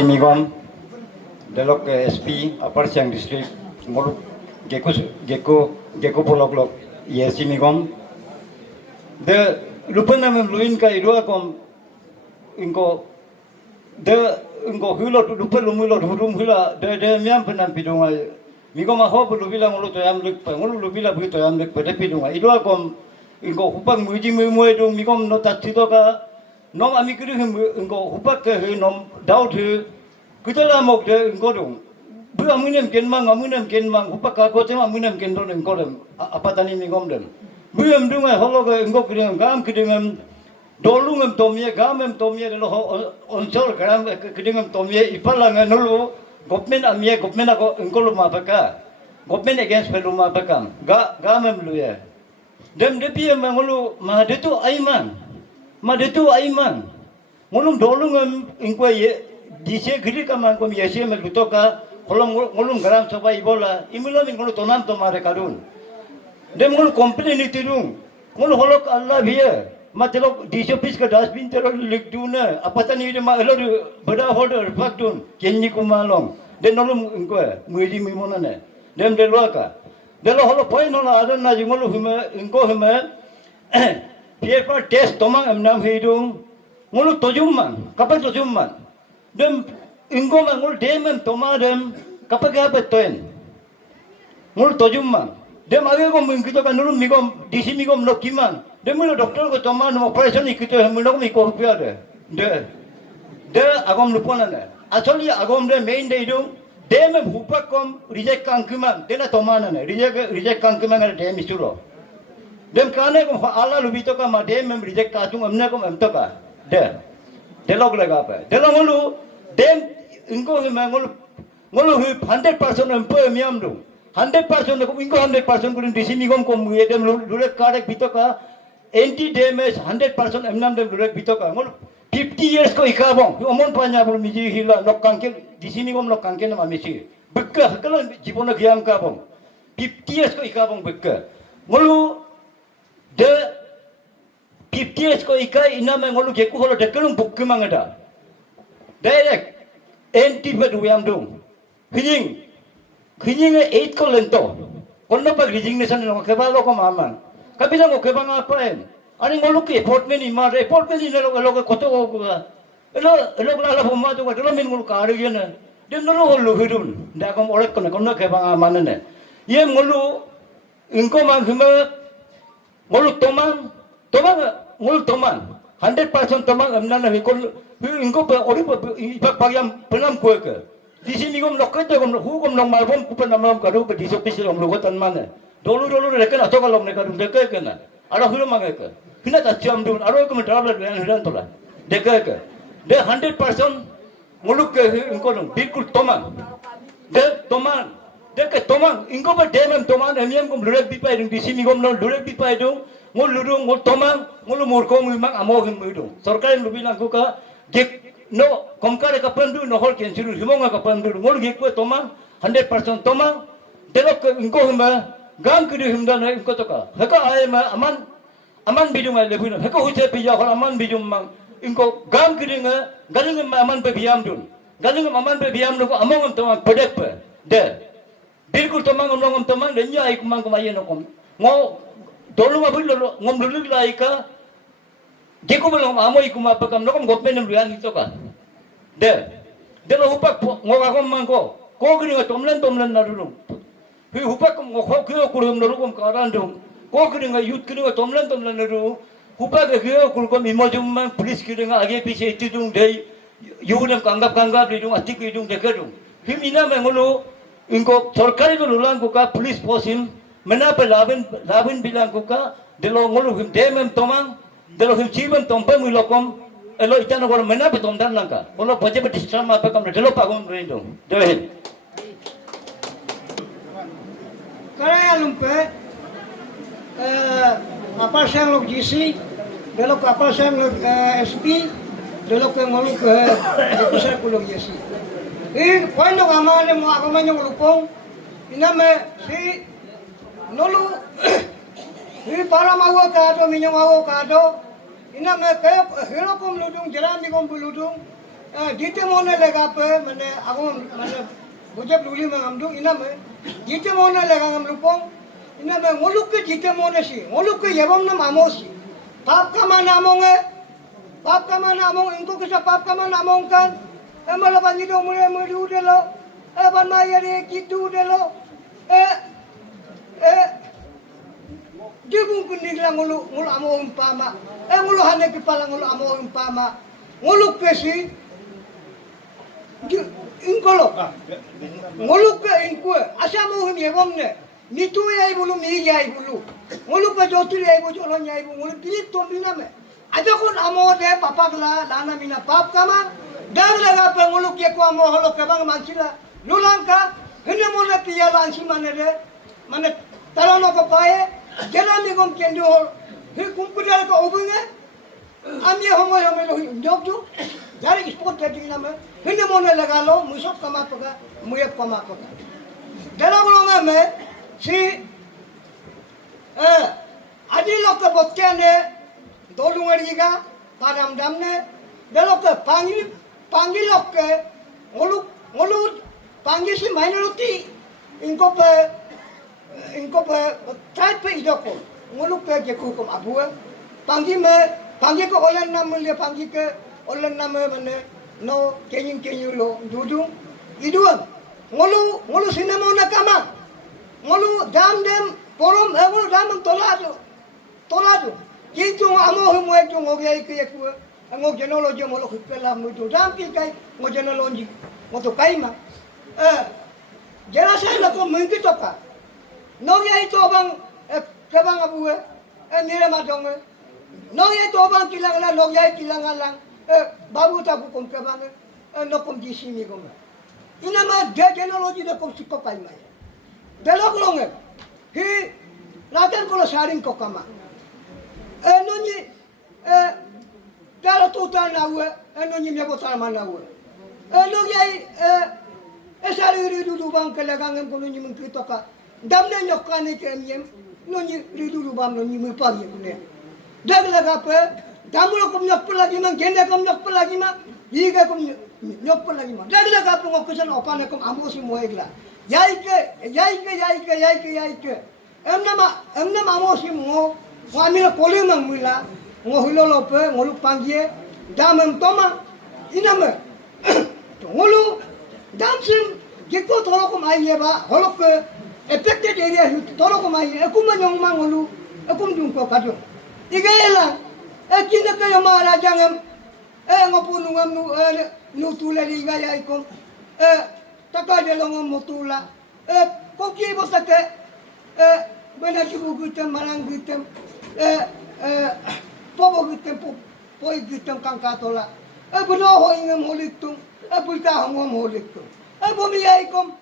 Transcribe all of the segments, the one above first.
DC Migom, Delok SP, Upper Siang District, Mor Geko Polok, Yesi Migom. The Lupanam Luinka Iruakom Ingo the Ingo Hula to Lupelumulo, Hurum Hula, the Miampan Pidunga, Migoma Hope Luvilla Molotoyam Luk, Luvilla Butoyam Luk, Pedepidunga, Iruakom Ingo Hupan Mujimu, Migom Notatidoka. Nom amikuru engko hupak ke nom daud he kutala mok de engko dong bu amunem kenmang hupak ka ko tema amunem kendon engko dem apatani mingom dem bu am dunga hologa engko kudeng gam kudengam dolungam tomye gamem tomye lo onsol gram kudengam tomye ipalanga nulu government amye government ko engko lu mapaka government against pelu mapakam gamem lu ye dem depi mangulu madetu aiman Madetu aiman, ngulung dolungam ingkoi dise giri kaman kom yesi melutoka, ngulung garam soba ibola, imulam ngulung tonam tomare kadun. Dem ngulung komplain itirung, ngulung holok Allah biya, matlok dise pis ka dustbin teror likduna, apatan ini ma elor beda holder faktun, kenyi kumalong. Dem ngulung ingkoi muji mimona ne, dem deluaka. Delo holok poin hola adan na ngulung hime ingko hime. Paper test tomang amnam hidung ngulu tojumman kapan tojumman dem inggo man ngul demem tomadem kapan kapan toen ngul tojumman dem age ko mingkito kan nulum migom disi migom lokiman dem mulo doktor ko toman mo operation ikito mulo mi ko piade de agom lupona ne asoli agom de main de hidung demem hupakom reject kankuman dena tomana ne reject kankuman dem isuro Dem kane ko ala lubito ka ma dem mem reject ka chung amna ko amto ka de log lega pa de lo ngulu dem ingo he mangul ngulu he 100% empo miam du 100% ko ingo 100% ko disi migom ko mu dem lurek ka rek bito ka anti damage 100% amnam dem lurek bito ka ngul 50 years ko ikabong omon panya bul miji hila lokangke disi migom lokangke na mamisi bekka hakala jibona giam ka bong 50 years ko ikabong bekka ngulu de 50 years ko ikai iname ngolu geku holo dekelung bukkumang ada direct anti bed uyam dong hining e 8 ko lento konno pa resignation no kebalo ko maman kabila ko kebang apa en ani ngolu ke appointment ni mar appointment ni lo koto ko elo la bomma to ko min ngolu ka ri ne dem no holu hidum da kom olek ko konno kebang aman ne ye ngolu ingko mang hima ngulu tomang ngulu tomang 100% tomang amna na hikol ingko pa ori pa ipak pagyam penam ko ke disi migom lokete gom hukom nong malbom ku penam ka ru pa diso pisil om logotan mana dolu rekan atau kalau mereka deke ke na ara hulo mangai ke hina ta cham dun aro ko travel ban hiran tola deke ke de 100% ngulu ke ingko nong bikul tomang de tomang Deke tomang ingko pa demem tomang emiam kom lurek bipai dung disi migom no lurek bipai dung ngol lurung ngol tomang ngol murko mimang amogim mudung sarkar lubilang ko ka gek no komkare ka pandu no hol ken siru himonga ka pandu ngol gek ko tomang 100% tomang delok ingko himba gam kudu himda na ingko to ka heka ay ma aman bidung ay lebuna heka hute piya hol aman bidung mang ingko gam kudu nga galing aman pe biam dun galing aman pe biam no ko among tomang pedek pe de Bilkul tomang ngom tomang dan nyai kumang kumayen kom ngo dolung abul ngom lulul laika jeko belum amoi kumapakam nokom government luan itu ka de lo hupak ngo agom mangko ko gini tomlen narulung hu hupak ngo ko kurum narukom karandung ko gini youth gini tomlen naru hupak ge kulkom imojum mang police gini age piche itidung dei yudam kanggap didung atik didung dekadung himina mangolo Ingko sarkari ko lulang ko ka police posin menapa labin bilang ko ka delo ngulu him demem tomang delo him chiban tompa mulokom elo itana ko menapa tomdan lang ka olo baje distra ma pa kam delo pagom rendo dehin karaya lumpe apa sang lok GC delo apa sang lok SP delo ko ngulu ke pusat ko lok GC cuando amane mo akamanyo lupong iname si nolu para mawo kado minyo mawo kado iname kaya hero kom ludung jerami kom buludung Jite mona lega pe mane aku mane bujab luli mengamdu ina me jite mona lega ngam lupong ina me ngoluk ke jite mona si ngoluk ke yabam na mamosi pap kama namonge pap kama namong ingko kesa pap kama namong kan emala banyido mule mudu delo ban mayare kitu delo Jibung kuning lang ngulu amo umpama ngulu hane kepala ngulu amo umpama nguluk pesi ingkolo nguluk ke ingku asa mo hum yebomne nitu yai bulu mi yai bulu nguluk ke jotu yai bulu jolon yai bulu nguluk pinit tombina me aja kun amo de papa gla lana mina pap kama dag laga pe nguluk ye ko amo holo ke bang mansila lulangka hene mo na piya lansi manere mane tarano ko pae jela mi gom kendu he kumpudal ko obunge ami homo lo nyokju jari sport peting nama hene mona lagalo musok kama pega muyep kama pega dalam longa me si adi lokka bokkene dolungariga padam damne dalokka pangi lokke ngolu pangi si minority inko pe type idoko ngolu ke jeku kom abue pangi ko olen nama le pangi ke olen nama mana no kenyu lo dudung iduan ngolu sinema na kama ngolu dam porom ngolu dam tolado kintu amo humo ekto ngogai ke ku ngok jenolo je molo khipela mudu dam ki kai ngo jenolo nji ngoto kaima jera sa ko mungki toka nogai to bang kabang abue nira madonge nogai to bang kilangala nogai kilangalang babu tabu kom kabang no kom disini kom ina ma de teknologi de kom sikko kai mai delo kolonge hi laten ko saring ko kama noni dalo tuta nawe noni me botar manawe nogai esari ridu bang kelagangem ko noni mun kritoka damne nyokane kenyem noni ridu bang noni mu pagi kune daglaga pe damulo kom nyok lagi mang gende kom nyok lagi mang higa kom nyok lagi mang daglaga pe ngokusan opane kom amosi moegla yaike emna amosi mo amila kole mang mula ngohilo lope ngolu pangie damem toma iname ngolu damsim jeko toloko mai ba holok affected area toloko mai ekuma nyong mangolu ekum dungko kado igela ekinda kayo marajangam ngopunungam nu tula liga yaikom takade longom motula koki bosake bena kibu gutem marang gutem pobo gutem poi gutem kangkatola buno hoingam holitung bulta hongom holitung bomi yaikom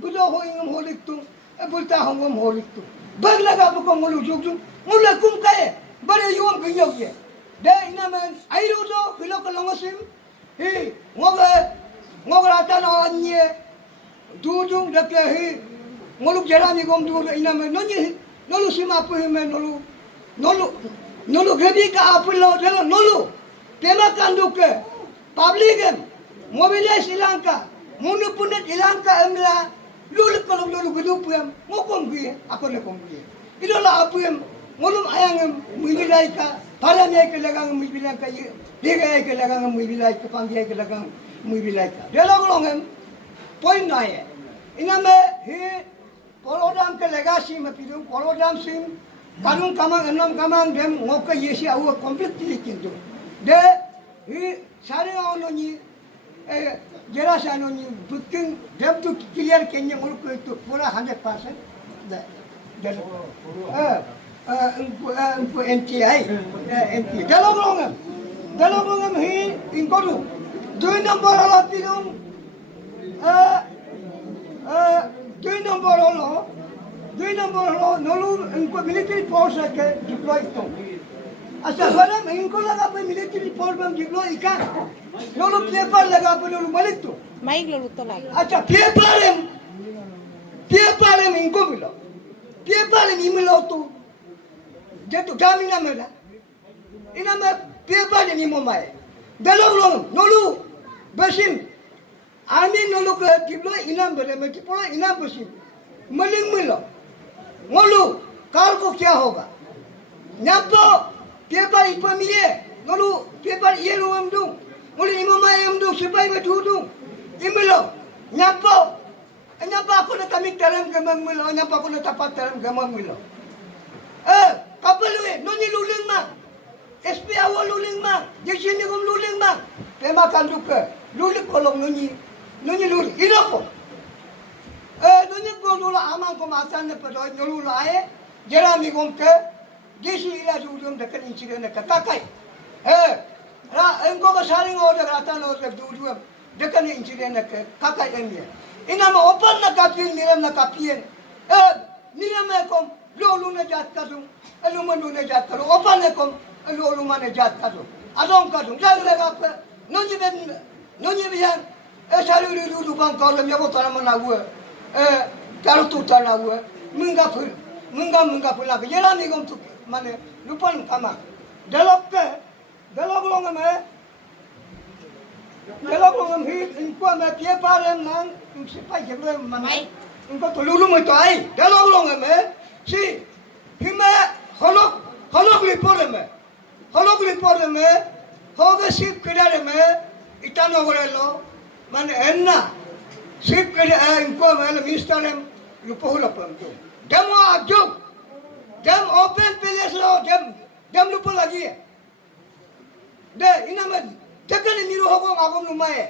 buno hoingam holitung bulta hongom holitung baglaga bukom ngolu jugjung ngula kum kae bare yuam kinyogye de inaman airudo filok longosim hi ngoga tana anye dudung dake hi ngoluk jerami gom du inaman nolu sima puhime nolu gebi ka apulo delo nolu tema kanduke publicem mobiles ilanka munu punat ilanka emla lulu kolom lulu gudupem ngokom gi akone kom gi idola apem ngolum ayangem muibilaika palamya ke lagang muibilaika diga ke lagang muibilaika pangya ke lagang muibilaika delo golongem point nae iname hi polodam ke legasi mapidum polodam sim kanung kamang enam kamang dem ngoka yesi awu completely kintu de hi sare ononi jerasa ononi booking dem to clear kenya ngolko itu pura 100% de untuk NTI dalam golongan hi ingkodu 2 nombor ala pilum 2 nombor ala nolu ingko military force ke deploy to asa balam ingko laga pe military force bam deploy ikan nolu paper laga pe nolu balik to mic lo to lag acha paper ingko bilo paper imilo to jetu gamina mela ina ma paper ni mo mai dalong nolu Basim. Ani nolu ke tiplo inam bere में tiplo inam basim. Maling milo. Ngolu kal को क्या होगा? Nyampo paper ipamiye. Ngolu paper ये लो amdu. Ngolu imama amdu supaya betudu. Imilo. Nyampo. Nyampo aku nak kami dalam gamam milo. Nyampo aku nak tapat dalam gamam milo. Kapal lu noni luling ma. SP awal luling ma. Di sini kom luling ma. Tema kanduke. Luling kolong noni. Noni luling. Inoko. Noni kolong aman kom asan ne padoi nolu lae. Jerami kom ke. Desi ila dudum dekat insiden dekat takai. Ra engko ke saling order ratan order dudum dekat insiden dekat takai emia. Ina ma open na kapien miram na kapien. Miram kom lolu na jat kasung. Elu manu na jat kasung. Open na kom lolu mana jat kasung. Adong kasung. Jangan lagi apa. Nonyi biang. Salu dulu bang kalau dia buat orang mana gua. Kalau tu tanah gua. Mengga pun lagi. Jalan ni kom tu mana lupa nama. Dalok long me. Dalok long me. Inkau me tiap hari nang. Siapa yang mana? Inkau tu lulu me tu ay. Dalok long me. Si. Hima holok lipor me. Hoga sip kedare me. Itano gorelo. Man enna. Sip kedare inkau me mistalem lupa hulapam tu. Demo abjok. Dem open place lo. Dem lupa lagi. De ina me. Jangan miru agom lumaye.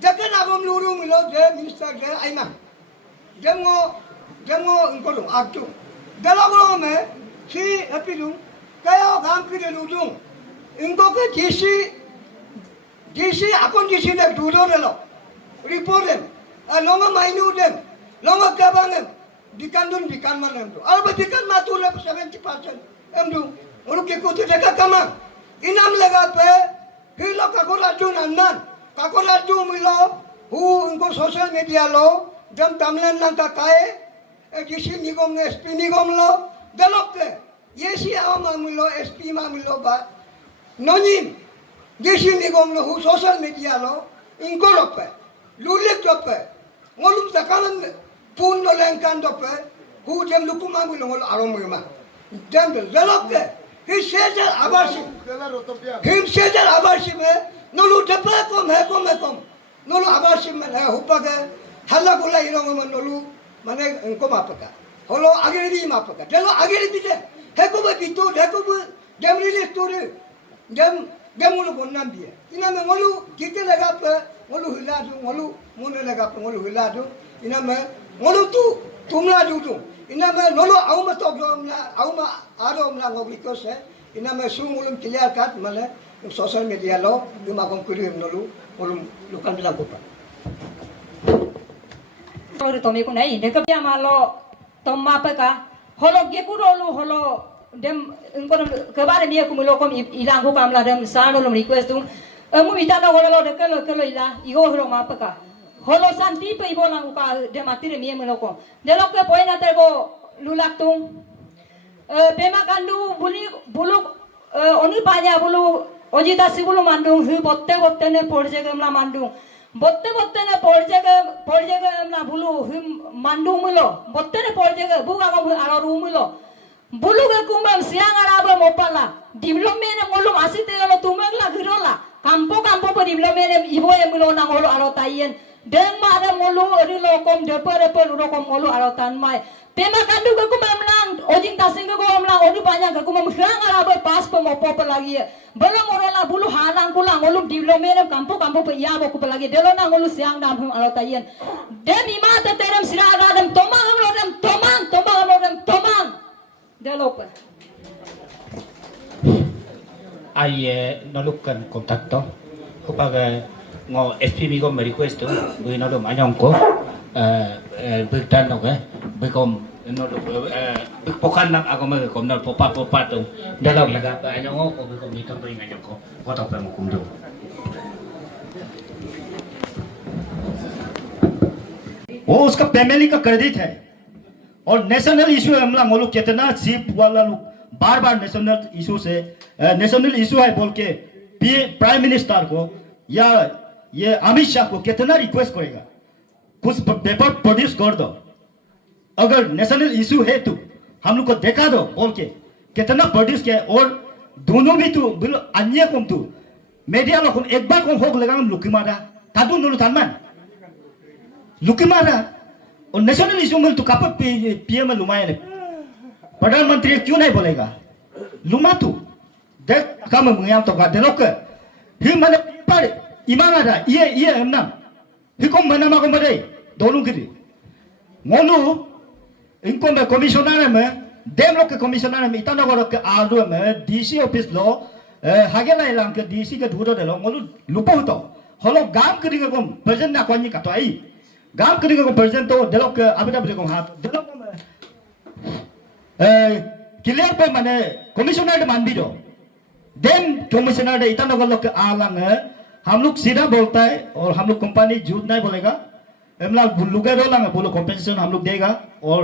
Jangan agom luru milo de minister de aima. Demo inkau lu abjok. Dalok long me. Si api lu. Kaya काम करे लूटूं इनको के GC acorn GC ने दूधो ले लो रिपोर्ट है लोगों मायने उधर लोगों क्या बांगे dikan mana itu alba dikan matu le 70% emdu orang ke kutu jaga kama inam lega pe hilo kakoraju milo hu इनको सोशल मीडिया लो जब तमिलन लंका काए जीसी निगम ने एसपी निगम लो दलोक के ये सी आवामिलो एसपी मामिलो बा नोनिम देशी निगम लो सोशल मीडिया लो इनको लोपे लुलिक लोपे ngolum takalan pun no lengkan dope hu dem luku mamulo ngol aromuma dem deloke he sejer abashi me nolu depe kom nolu abashi me hupage halla gula irong nolu mane engko mapaka holo ageri mapaka delo ageri bide Hekuba bitu, hekuba jam rilis turu, jam mulu bonam dia. Ina me ngolu kita lega pe, ngolu hiladu, ngolu mune lega pe, ngolu hiladu. Ina me ngolu tu tumla dudu. Ina me ngolu auma toglo mla, auma ado mla ngobliko se. Ina me sungulum clear cut male social media lo, luma kongkuri ngolu lukan bilang kupa. Kalau tomi ku nai, deka pia malo tomma peka. Holo gekurolu holo dem engkau kebar dia kumulo kom ilang ko kamla dem sano lom request tung mu mitana holo de kelo ila igo holo mapaka holo santi pe ibo lang ka dem atire mie melo ko de lo ke poina te go lulak tung pema kandu bulu oni panya bulu ojita sibulu mandung hu botte ne porje gamla mandung botte ne porje gamla bulu hu mandung mulo botte ne porje buga ko aro rumulo bulu ke kumbam siang araba mopala diplomene ngolum asite lo tumagla girola kampo po diplomene ibo e mulo na ngolo aro tayen den mara ngolo ri lo kom deper lo kom ngolo aro tan mai pema kandu ke kumbam lang ojing tasing ke kumbam lang odu banyak ke kumbam siang araba pas po mopo lagi bala ngorola bulu halang kulang ngolum diplomene kampo pe iya bo ku lagi delo na ngolo siang dam aro tayen dem imata terem siraga dem tomang Delope. Ai nolukan kontakto upag ngo FPB ko request bu nolu manyong ko bigtan no ke bikom nolu pokan nak ako mag kom nol popa to dalaw laga pa anyong ko bikom dito pa nganyong ko foto pa mo kumdo वो उसका फैमिली का क्रेडिट है और national issue है हम लोग कितना चीफ वाला लोग बार नेशनल इशू है बोल के प्राइम मिनिस्टर को या ये अमित शाह को कितना रिक्वेस्ट करेगा, कुछ पेपर प्रोड्यूस कर दो, अगर नेशनल इशू है तो हम लोग को देखा दो बोल के कितना प्रोड्यूस किया। और दोनों भी तो बिलो अन्य कम तो मीडिया लोग एक बार कम होग लगा हम लुकी मारा तादू नोलो तानमान लुकी मारा। और नेशनल इशू में तो कापा पीएम लुमाया ने प्रधानमंत्री क्यों नहीं बोलेगा लुमा तू देख काम मुंगियाम तो गाते लोग ही मैंने पर इमाना था ये हमना ही कम मना मा को मरे दोनों की मोनू इनको में कमिश्नर में देम लोग के कमिश्नर में इतना लोग के आलू में डीसी ऑफिस लो हागे ला इलाम के डीसी के धूरो दे लो मोलू लुपो तो हलो गांव करी के कम प्रेजेंट ना कोनी का तो आई गांव करी के प्रेजेंट तो दे लोग के अबे को हाथ दे लोग में क्लियर पे माने कमिश्नर मान भी दो देम कमिश्नर दे इतना लोग के आलंग हम लोग सीधा बोलता है और हम लोग कंपनी झूठ नहीं बोलेगा हमला लुगे दो लंग बोलो कंपनसेशन हम लोग देगा और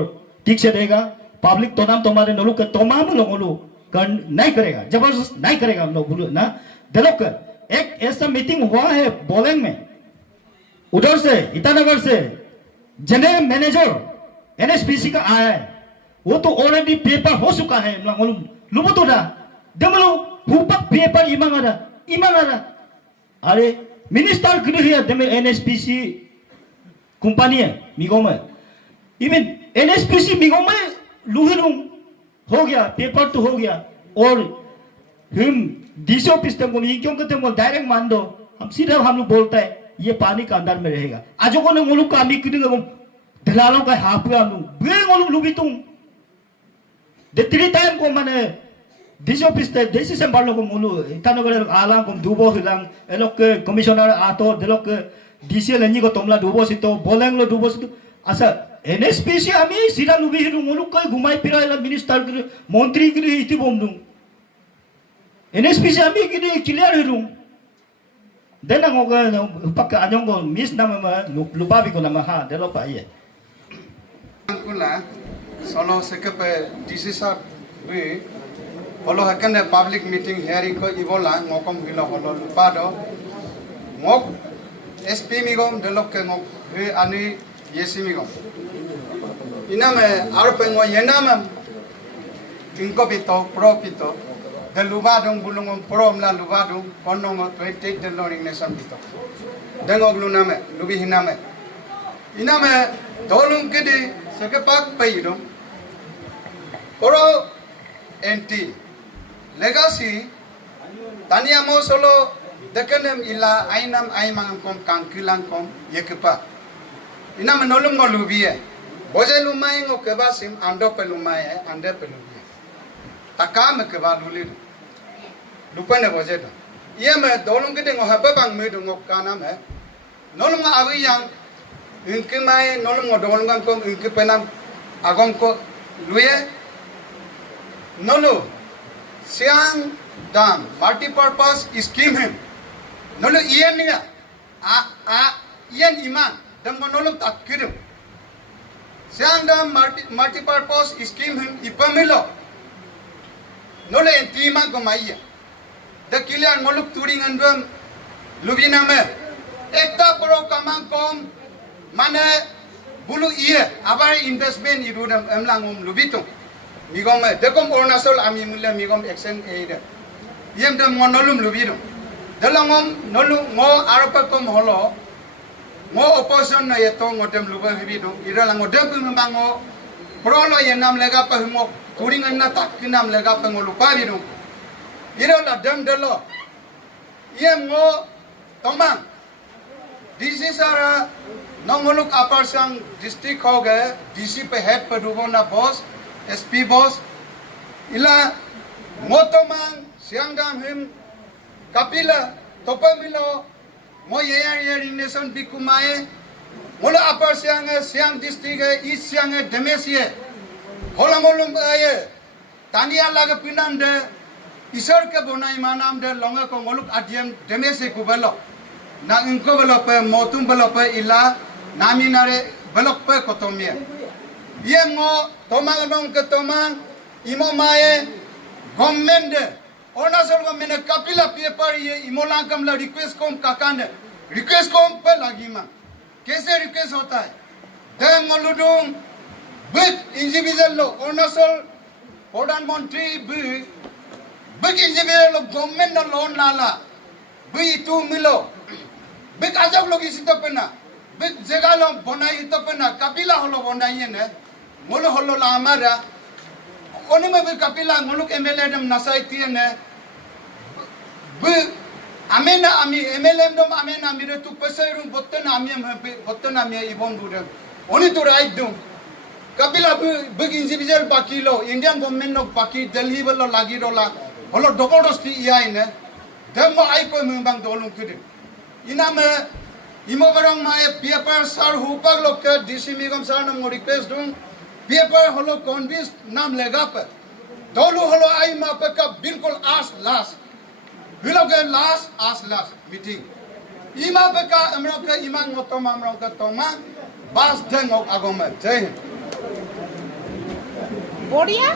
ठीक से देगा। पब्लिक तो नाम तुम्हारे नलू के तमाम लोग नहीं करेगा, जबरदस्त नहीं करेगा हम लोग बोलो ना। दिलों का एक ऐसा मीटिंग हुआ है बोलेंग में, उधर से ईटानगर से जनरल मैनेजर एनएसपीसी का आया है, वो तो ऑलरेडी पेपर हो चुका है। लुबो तो ना दमलो हुपक पेपर इमांगा अरे मिनिस्टर गृह दमे एनएसपीसी कंपनी है मिगो में इवन एनएसपीसी मिगो में लुहिरुंग हो गया, पेपर तो हो गया। और हम डीसी ऑफिस तक क्यों कहते हैं डायरेक्ट मान दो, हम सीधा हम लोग बोलता है ये पानी का अंदर में रहेगा। आज को ने मुलुक का अमी कितने दलालों का हाफ पे हम लोग वे मुलुक लुबी तुम दे तीन टाइम को मैंने डीसी ऑफिस ते डीसी से बार लोग मुलु इटानगर आला को दुबो हिलांग ए लोग के कमिश्नर आतो दे लोग के डीसी लेनी को तमला दुबो सितो बोलेंग लो दुबो सितो अच्छा एनएसपीसी आमी सीधा लुबी हिरु मुलुक को घुमाई फिरायला मिनिस्टर के मंत्री के इति बोमदु एनएसपीसी आमी के क्लियर हिरु देना ngoga pak anyong ko miss nama lupa bi ko nama ha de lo pa ye kula solo sekepe dc sa we holo hakane public meeting hearing ko ibola ngokom gilo holo lupa do ngok sp migom de lok ke ngok he ani yesi migom iname arpe ngo yenama inko pito pro pito the lubadong bulungong prom la lubadong konong take the learning nation pito dengog luname lubi hiname iname dolung kedi sekepak payidong poro nt legacy tania mo solo dekenem ila ainam aimang kom kangkilang kom yekepa iname nolum ngo lubi e boje lumai ngo kebasim ando pelumai ande pelumai takam keba luli lupa ne boje da ye me dolung ke ngo ha babang me do ngo kanam hai nolung awi yang inke mai nolung ngo dolung kan kom inke penam agom ko luye nolu siang dam multi purpose scheme him nolu ien ni a ien iman dam nolu takkiru siang dam multi purpose scheme him ipamilo nole entima ko maiya the kilian moluk turing andam lubina me ekta pro kamang kom mane bulu iye abar investment irudam emlangum lubito migom me dekom ornasol ami mulle migom action eide yem dam monolum lubino dalangom nolu ngo arapa kom holo ngo opposition na yeto ngodem luba hibido iralang ngodem pumbango pro lo yenam lega pa mo turing anna takkinam lega pa ngo lupa bido iro la dem delo yem ngo tomang dc sara nongoluk upper sang district ho gaye dc pe head pe dubo na boss sp boss ila ngo tomang siangdam him kapila topamilo ngo year nation bikumae mola upper siang district east siang demesie hola molum aye tania laga pinam de ईश्वर के बोनाई मानाम दे लोंगे को मोलुक आदियम देमे से कुबलो ना इनको बलो पे मोतुम बलो पे इला नामी नारे बलो पे कोतोमिया ये मो तोमांग नोंग के तोमांग इमो माये गवर्नमेंट दे अरुणाचल गवर्नमेंट कपिला पेपर ये इमोलांकम ला रिक्वेस्ट कोम काकान रिक्वेस्ट को पे लगी मां कैसे रिक्वेस्ट होता है देम मोलुडुंग बिग इंडिविजुअल लो अरुणाचल प्रधानमंत्री बिग इंडिविजुअल लो गवर्नमेंट नो लोन लाला बिग इतु मिलो बिग आजक लोग इसी तो पे ना बिग जगह लो बनाई तो पे ना कपिला होलो बनाई है ना मोलो होलो ला हमारा ओने में बिग कपिला मोलुक एमएलए दम नसाई थी ना big Amen ami MLM dom amen ami re tu pesai rum botten ami ibon budem oni to right dum kapila big individual baki lo Indian government no baki Delhi lo lagi rola holo dokodosti iai ne dem mo ai ko bang dolung kede ina me imo barang mae paper sar hupag lo ke DC migom sar nam request dum paper holo convince nam lega pe dolu holo ai ma pe ka bilkul as last We look at last meeting. Ima beka America imang ngotoma America toma bas dengok agoma. Jai Hind. Bodia?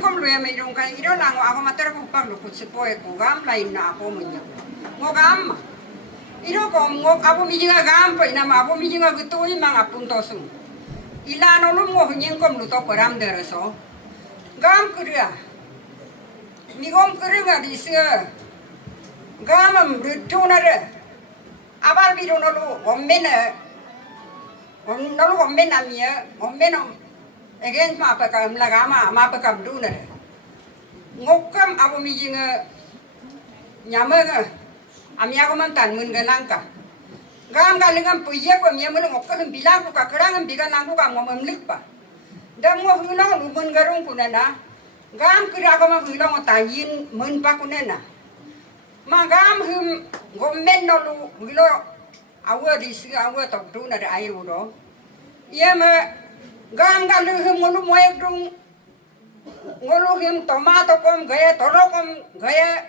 Kom lu yang merong kan iro lang ako matera ko pag lu kutsipoy ko gam lain na ako mo niya. Mo gam. Iro ko mo ako mi jinga gam pa ina ma ako mi jinga gitu mga puntos. Ilano lu mo hunyeng kom lu to param dereso. Gam kuriya. Migom keringa di sini, gamam rutunare, abal biru nolu ommena, nolu ommena mia, ommena, again ma apa kam lagama, ma apa kam dunare. Ngokam abu mijinga, nyamanga, ami aku mantan munganangka. Gam galingam puya ko mia mulu ngokam bilang ko kakerangam bigan nangku kam ngomong likpa. Dan ngok bilang lu mungarung kunana. Gam kira ko magulong tayin mun pa kunena magam hum gommen no lu gulo awa disi awa tok du na ai ro yema gam galu hum ngolu moek dung ngolu hum tomato kom gaya toro kom gaya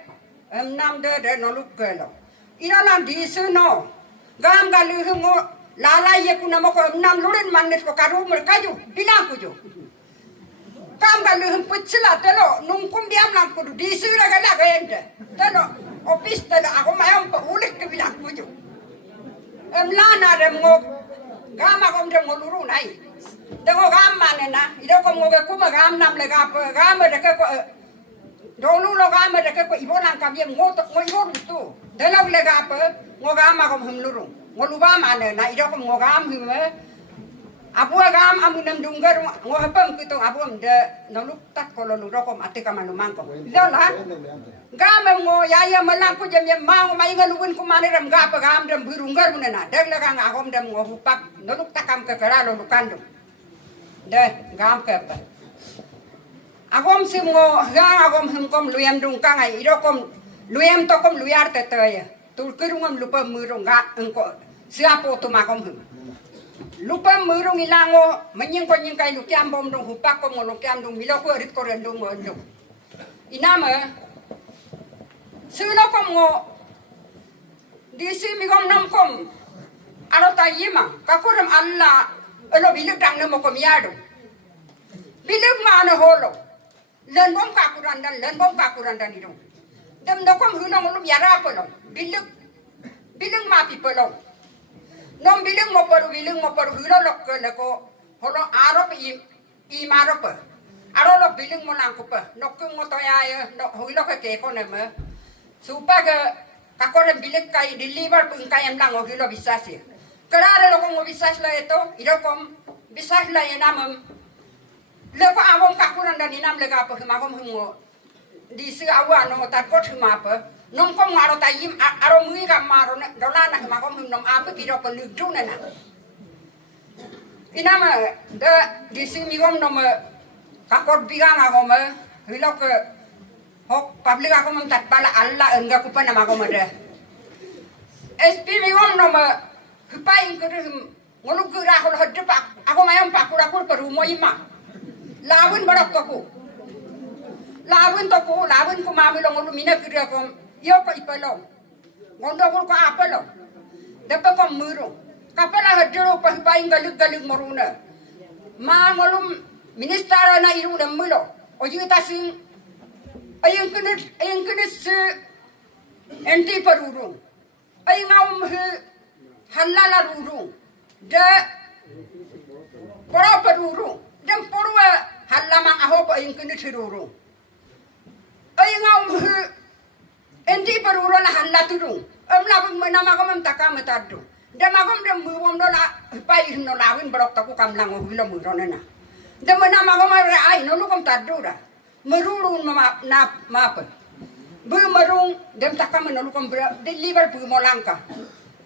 nam de no lu kelo ina nam disi no gam galu hum lala ye kunamo ko nam luren mannet ko karu merkaju bilang kujo kam galu hum puchila telo nungkum diam lang kudu disira gala gayende telo office telo ako mayam pa ulik ke bilang kuju lana dem ngo gama kom dem ngoluru nai dengo gam manena ido kom ngo ku ma gam nam le gap gam de ko dolu lo gam de ko ibonan kam yem ngo to ngo ibon tu telo le gap ngo gama kom hum luru ngoluba manena ido kom ngo gam hum abu agam amunam dunggar ngo hapam kitong abu de noluk tak kolo lu rokom atika manumang ko zola gam ngo yaya malang ko jam mang mai ngalun ko maniram ga pa gam dam burunggar munana dagla kang agom dam ngo hupak noluk takam ke kara lu kandu de gam ke pa agom sim ngo ga agom hum kom luyam dung kang ai irokom luyam to kom luyar te te tul kirungam lupa murung ga engko siapo tu makom hum lupa murung ilango menyeng ko nyeng kai lukiam bom dong hupak ko ngolukiam dong milo ko rit ko rendong mo dong inama sulo ko ngo disi mi gom nam kom alo tayima kakuram alla elo biluk dang namo kom yado biluk ma na holo len bom kakuran dan idong dem dokom hulong ulum yara polo biluk ma pi polo nom bilang mo paru hilo lok ke leko holo arop i marop aro lok bilang mo lang ko pa nok mo to ya no hilo ke ko na ma supa ke kakore bilang kai deliver pun kai am lang hilo bisas ya karare lok mo bisas la ito iro kom bisas la yanam leko awong kakuran dan inam lega pa magom mo di si awa no ta ko thuma pa nom kom ngaro tayim aro mui ga maro dolana ma kom nom apa kiro ko ludu na inama de disi mi gom nom kakor bigang ako ma hilok hok public ako mong tatpala alla enga ko pa na ma ko de SP mi gom nom hupain ko ngolug ra ko hodde pa ako mayam pa kura ko paru mo ima lawun barak ko lawun ko mamilong ngolu mina kira ko yo ko ipalong ngondo ko apalong dapat ko murong kapala hadro pa hipain galig moruna ma ngolum minister na iru na mulo o yuta sing ayang kunis NT parurong ai ngau mhe halala rurung de poro perurung dem porwa halamang aho pa ing kini tirurung ai ngau mhe enti peruru na halaturung amla bang manama ko mam takam tadu dem agam dem buwom do la pai no lawin barok taku kamlang hilo murona na dem manama ko ma ai no lu kom tadu da merurun ma na mapa bu merung dem takam no lu kom deliver bu molangka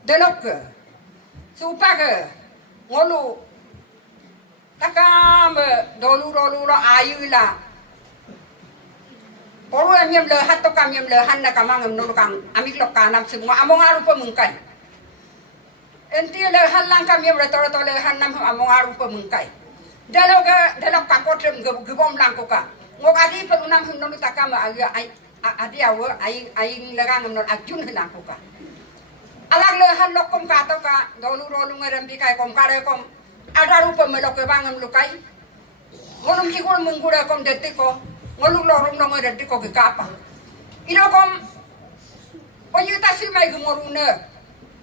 delok supaya ngolu takam dolu ayu la poro amyam le hatto kamyam le hanna kamang nulu kang amik lok kanam semua among aru pemungkai enti le halang kamyam le toro le hannam among aru pemungkai dalok kapot gebom langko ka ngok adi pelunam nulu takam adi awa ai lerang nulu ajun langko ka alag le halok kom ka to ka dolu ngerem bikai kom kare kom ada rupa melok ke bangam lukai ngolum kikul menggura kom detiko ngolum lorong nong detiko ke kapa iro kom oyu tasi mai gumoruna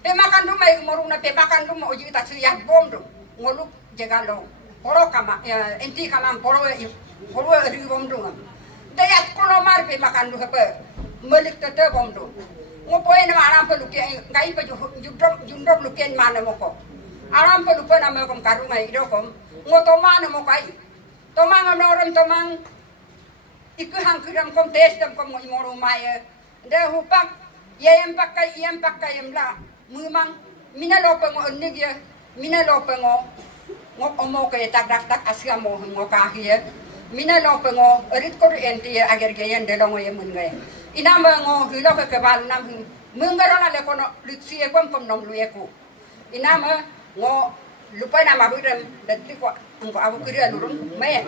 pe makan du mai gumoruna pe makan du mo oyu tasi yak bom du ngoluk jegalo poro kama enti kama poro ri bom du dayat kono mar pe makan du pe melik tete bom du ngopoy na aram pe luke ngai pe jundrop luke mana moko aram pe lupa nama kom karungai iro kom ngotoma na mo kai tomang anoram tomang iku hangkiram kom testam kom imoru maya de hupak yem pakai emla mumang mina lope ngo onigya mina lope ngo omo ke tak asia mo ngo kahie mina lope ngo erit ko enti agar gayen de longo yem ngai inama ngo hilo ke bal nam mungaro le kono liksi e kom nom lueku inama ngo lupa nama budem dati ko engko aku kira lurung me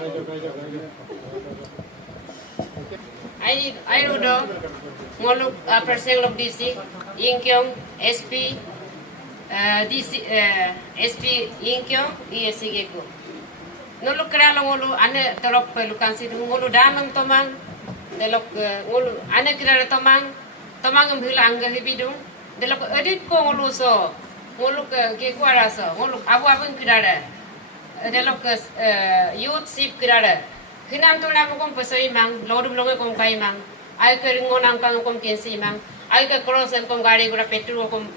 I rudo ngoluk perseng lok DC ingkyong SP DC SP ingkyong ISG ko noluk kra ngolu ane telok pelukan situ ngolu damang tomang delok ngolu ane kira tomang mbila angga hibidung delok edit ko ngolu so ngoluk ke kuara so ngoluk abu kira delok youth sip kira Hinam tu nama kom pesoi mang, lorum longe kom kai mang, ai ke ringonang kang kom kensi mang, ai ke crossan kom gari gura petrol kom,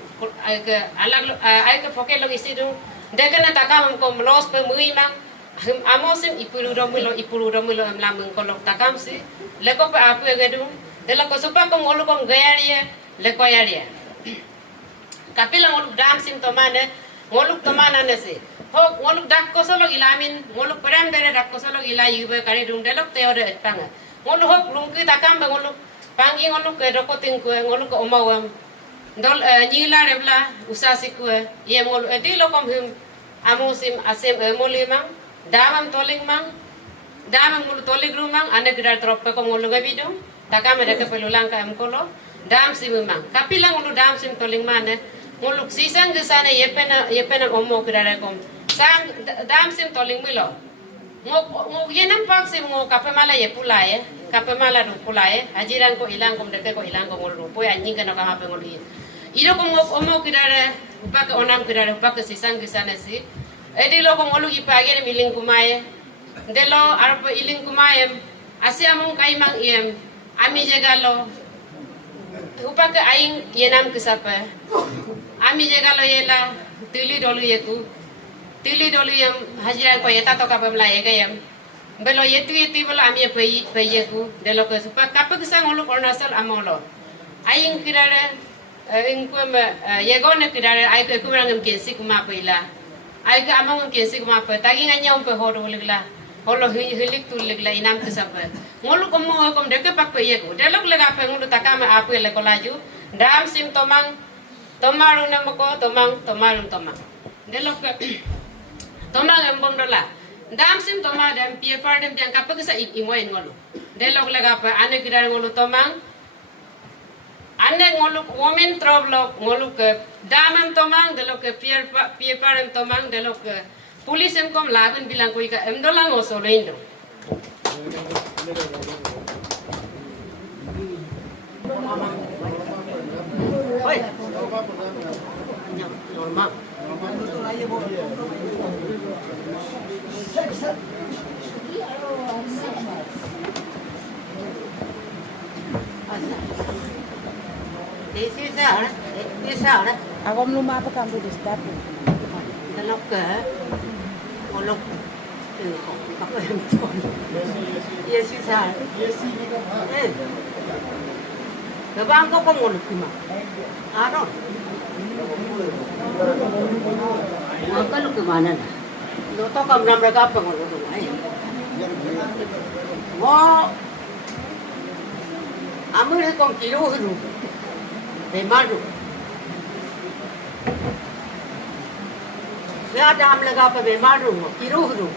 ai ke alag ai ke foke log isi tu, dekena takam kom los pe mui mang, amosim ipulu romulo amlam kom log takam si, leko pe apu egedu, delok supa kom ngolu kom gaya leko ya. Kapila ngolu dam sim tomane, ngolu tomana nesi. Ho ngoluk dak ko solo ilamin ngoluk peram bere dak ko solo ila yube kare dung delok teore etanga ngoluk hok lungki takam ba ngoluk pangi ngoluk ke dokoting ko ngoluk ko omawam dol nyila rebla usasi ko ye ngol edi lokom him amusim asem molimang damam toling mang damam ngol tolig rumang ane gidar trop ko ngoluk gabidung takam deke pelulang ka amkolo dam simang kapila ngoluk dam sim toling mane ngoluk sisang gesane yepena omo gidar kom sang dam sim toling milo ngok yenam pak sim ngok kapemala ye pulaye kapemala ru pulaye hajiran ko ilang kom deke ko ilang ko ngol rupo ya nying kana ka ngol iro ko ngok omo kidare upak onam kidare upak sisang gisane si edi lo ko ngolu ipage ne miling kumaye delo arpo iling kumaye asiamung kaimang iem ami jegalo upak aing yenam kisapa ami jegalo yela tili dolu yang hajiran ko yeta to kapemla yegayam belo yetu belo ami peyeku delo ko supa kapag sang ngolu ornasal amolo aing kirare ingkum yegone kirare ay ko kumrangam kensi kuma pila ay ka amang kensi kuma pa taging anya umpe hodo ligla holo hilik tul ligla inam kesapa ngolu komo kom deke pak peyeku delo lega pe ngolu takama apu le kolaju dam sim tomarung namako tomarung delo ko tomang embom dola dam sim tomang dam piepar dem yang kapag sa imoy ngolu delo lega pa ane kidar ngolu tomang ane ngolu women troblok ngolu ke damam tomang delo ke piepar em tomang delo ke pulis em kom laban bilang ko ika em dola ngosolo indo Hoy, Normal. This is Ako lumapa ka mo di start. Dalok ke, olok tu, apa yang tu? Yes, sir. Kebang kau kau ngolok cuma, aron. Apa lu ke mana? Lu tahu kamu nama mereka apa ngolok tu? Wah, ambil kau kilo tu, bemalu. Saya dah ambil apa bemalu, kilo tu,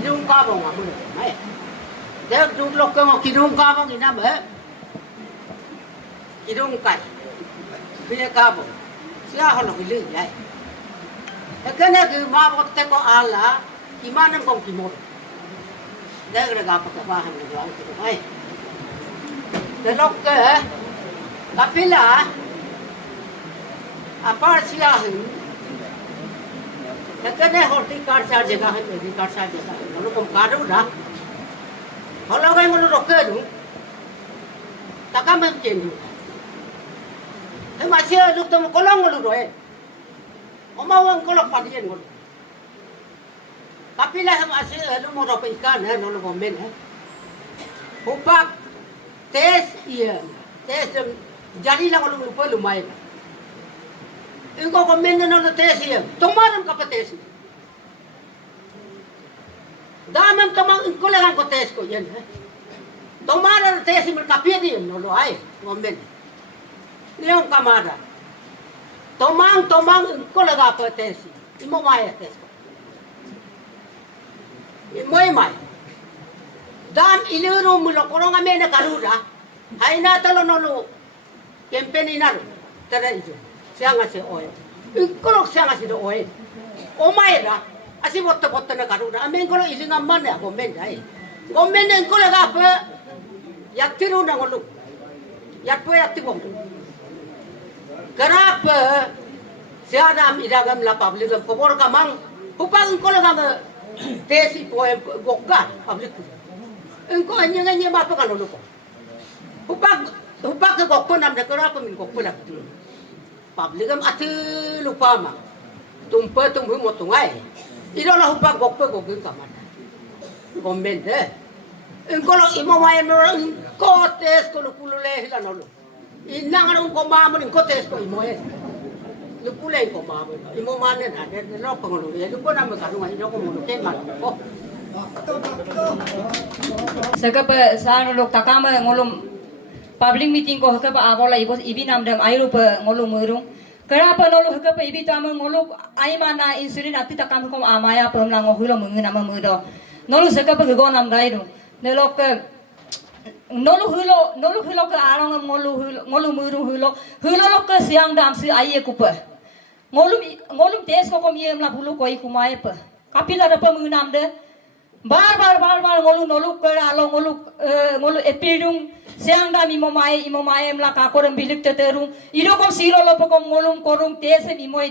kilo kabung ambil. Dia tu lokang kilo kabung ini apa? Kilo kai, pilih kabung. Saya kalau pilih lagi. Kerana tu mabuk teko Allah, gimana kau kimur? Dia kena apa kebaham lagi tu, ay. Delok ke, tapi lah, apa silahin? Kerana horticulture saja jagah, horticulture saja jagah. Kalau kamu kado dah, kalau kamu malu roket tu, takkan mungkin tu. Masih ada tu kolong malu roe. Omawang kolong padian malu. Tapi lah masih ada mau roket ikan, malu komen. Upak tes iya, tes jadi lah kalau lupa lumayan. Engkau komen na tes iya, tumaran ka tes. Daman tamang engkau lang ko tes ko yan. Tumaran tes mo kapia di no lo ay, komen. Leon kamara. Tomang engkau lang ka tes. Imo maya tes ko. Imo mai. Dam iluro mo lo korong ame na karura. Hay na talo no lo. Campaign ina. Tara ijo. Siya nga si oil. Ingkolok siya nga si do oil. Omay na. Asi botta na karuna. Amin ko lang isingan man na. Gomen na eh. Gomen na ingkolok apa. Yaktiru na ngulong. Yaktiru. Kenapa? Siya na iragam la public. Kubor ka mang. Upang ingkolok ang tesi po gokga. Public. Ingko anya mapa ka lolo ko. Upag ke gokko nam na kenapa min gokko lang. Public am ati lupa ma. Tumpa mo tungai. Ilo lah upag gokko gokko kaman. Gomen de. Ingko lo imo mai no ko tes ko lupulule hila no. Inang ano ko mamo ni ko tes ko imo e. Lupulay ko mamo. Imo manen ade no pangulo. Ilo ko na makarunga ilo ko mo ken man ko. Sekapa saan lok takama ngolum public meeting ko sekapa abola ibi namdam airu pe ngolum murung. Kenapa nolu sekapa ibi tamu ngoluk ai mana insulin ati takam ko amaya pemla ngohulo mungina mamudo. Nolu sekapa go nam dairu. Nelok nolu hulo ke arang ngolu murung hulo lok ke siang dam si ai kupa. Ngolum tes ko miem la bulu ko ikumai pe. Kapila dapa mungnam de. Bar ngolu kera lo ngolu epidung siang da imo mai mla ka korem bilik teterung ido kom siro lo pokom ngolum korung tese mimoy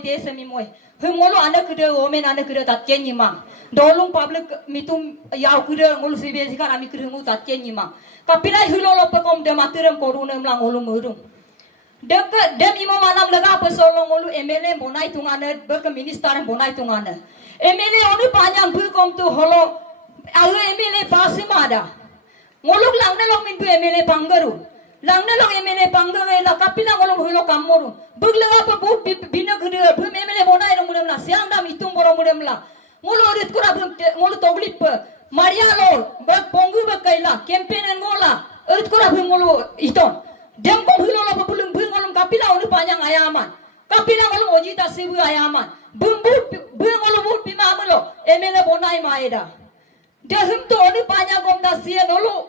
ngolu anak kude omen anak kude tatken nyima dolung public mitum yaw kude ngolu sibesi kan ami kude ngu tatken nyima kapila hulo lo pokom de matirem korune mla ngolu murung dem imo manam laga pesolo ngolu MLA bonai tungane berke minister bonai tungane MLA onu panyam bukom tu holo Alu MLA pasi mada. Ngolok lang na long mintu MLA panggaru. Lang na long MLA panggaru la kapila ngolong hulo kamoru. Bugla apa bu bina gede bu MLA bonai no mulem la siang dam itung boro mulem la. Ngolo rit kura bu ngolo toglip Maria lo bak pongu bak kaila campaign ngola rit kura bu ngolo iton. Dem ko hulo la bulung bu ngolong kapila onu panjang ayaman. Kapila ngolong ojita sibu ayaman. Bumbu bu ngolo bu pimamulo MLA bonai maeda. Dia tu onu panjang kom tasia nolu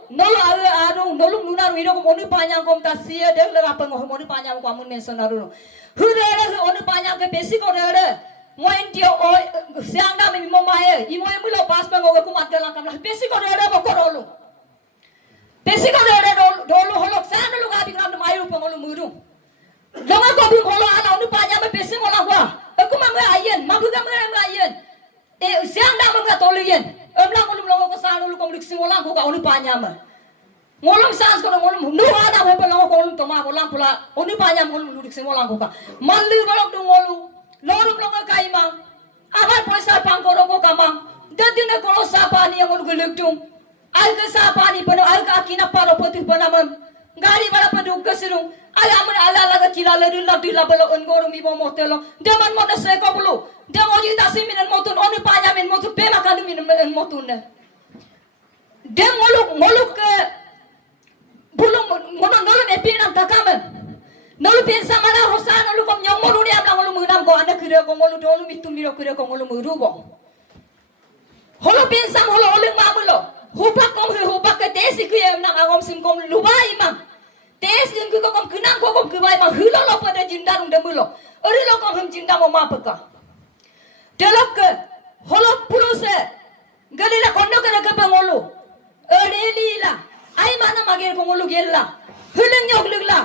arung nolu nunar wiro kom onu panjang kom tasia dia lega apa ngoh onu panjang kom amun mention aru. Hudere onu panjang ke besi ko dere. Moin tio o siang da mi momaye imo mulo pas pa ngoh kum atgalang kam lah besi ko dere ko korolu. Besi ko dere dolu holok sa nolu gabi gram mayu pangolu muru. Longa ko bum holo onu panya me pesi mola gua. Aku mama ayen, mabu ga mama ayen. Siang dah mama tolien. Emlang ngolum longo ko sa lu kom liksi mola gua onu panya me. Ngolum sans ko ngolum nu ada we pelongo ko ngolum toma ko lang pula onu panya ngolum liksi mola gua. Mallu balok du ngolu. Lorum longo kai mang. Abar poisa pangkoro ko kamang. Dadine ko sapa ni ngolu geluktung. Alga sapa ni pano alga akina paro poti panamam. Gari bala padu kesirung. Alamar ala laga kila ledu labdi labalo ongorum ibo motelo. Deman mona se ko bulu. Demo jita siminan motun onu panya min motun pema kanu min motun ne. Dem moluk ke bulung mono nolom epinam takamen. Nolu pensa mana hosan nolu kom nyong molu ni amla nolu munam ko anda kire ko molu dolu mitum miro kire ko molu murubo. Holo pensa holo oleng mamulo. Hupak kom hupak ke tesi kuye nam agom sim kom lubai mang. Tes yang ku kom kenang ko kom kubai mang hulo lo pada jindang demulo. Ori lo kom hum jindang mo mapaka. Delok ke holo puluse. Galila kondo ke ke pangolu. Eri la. Ai mana magir ko molu gella. Huleng nyok lugla.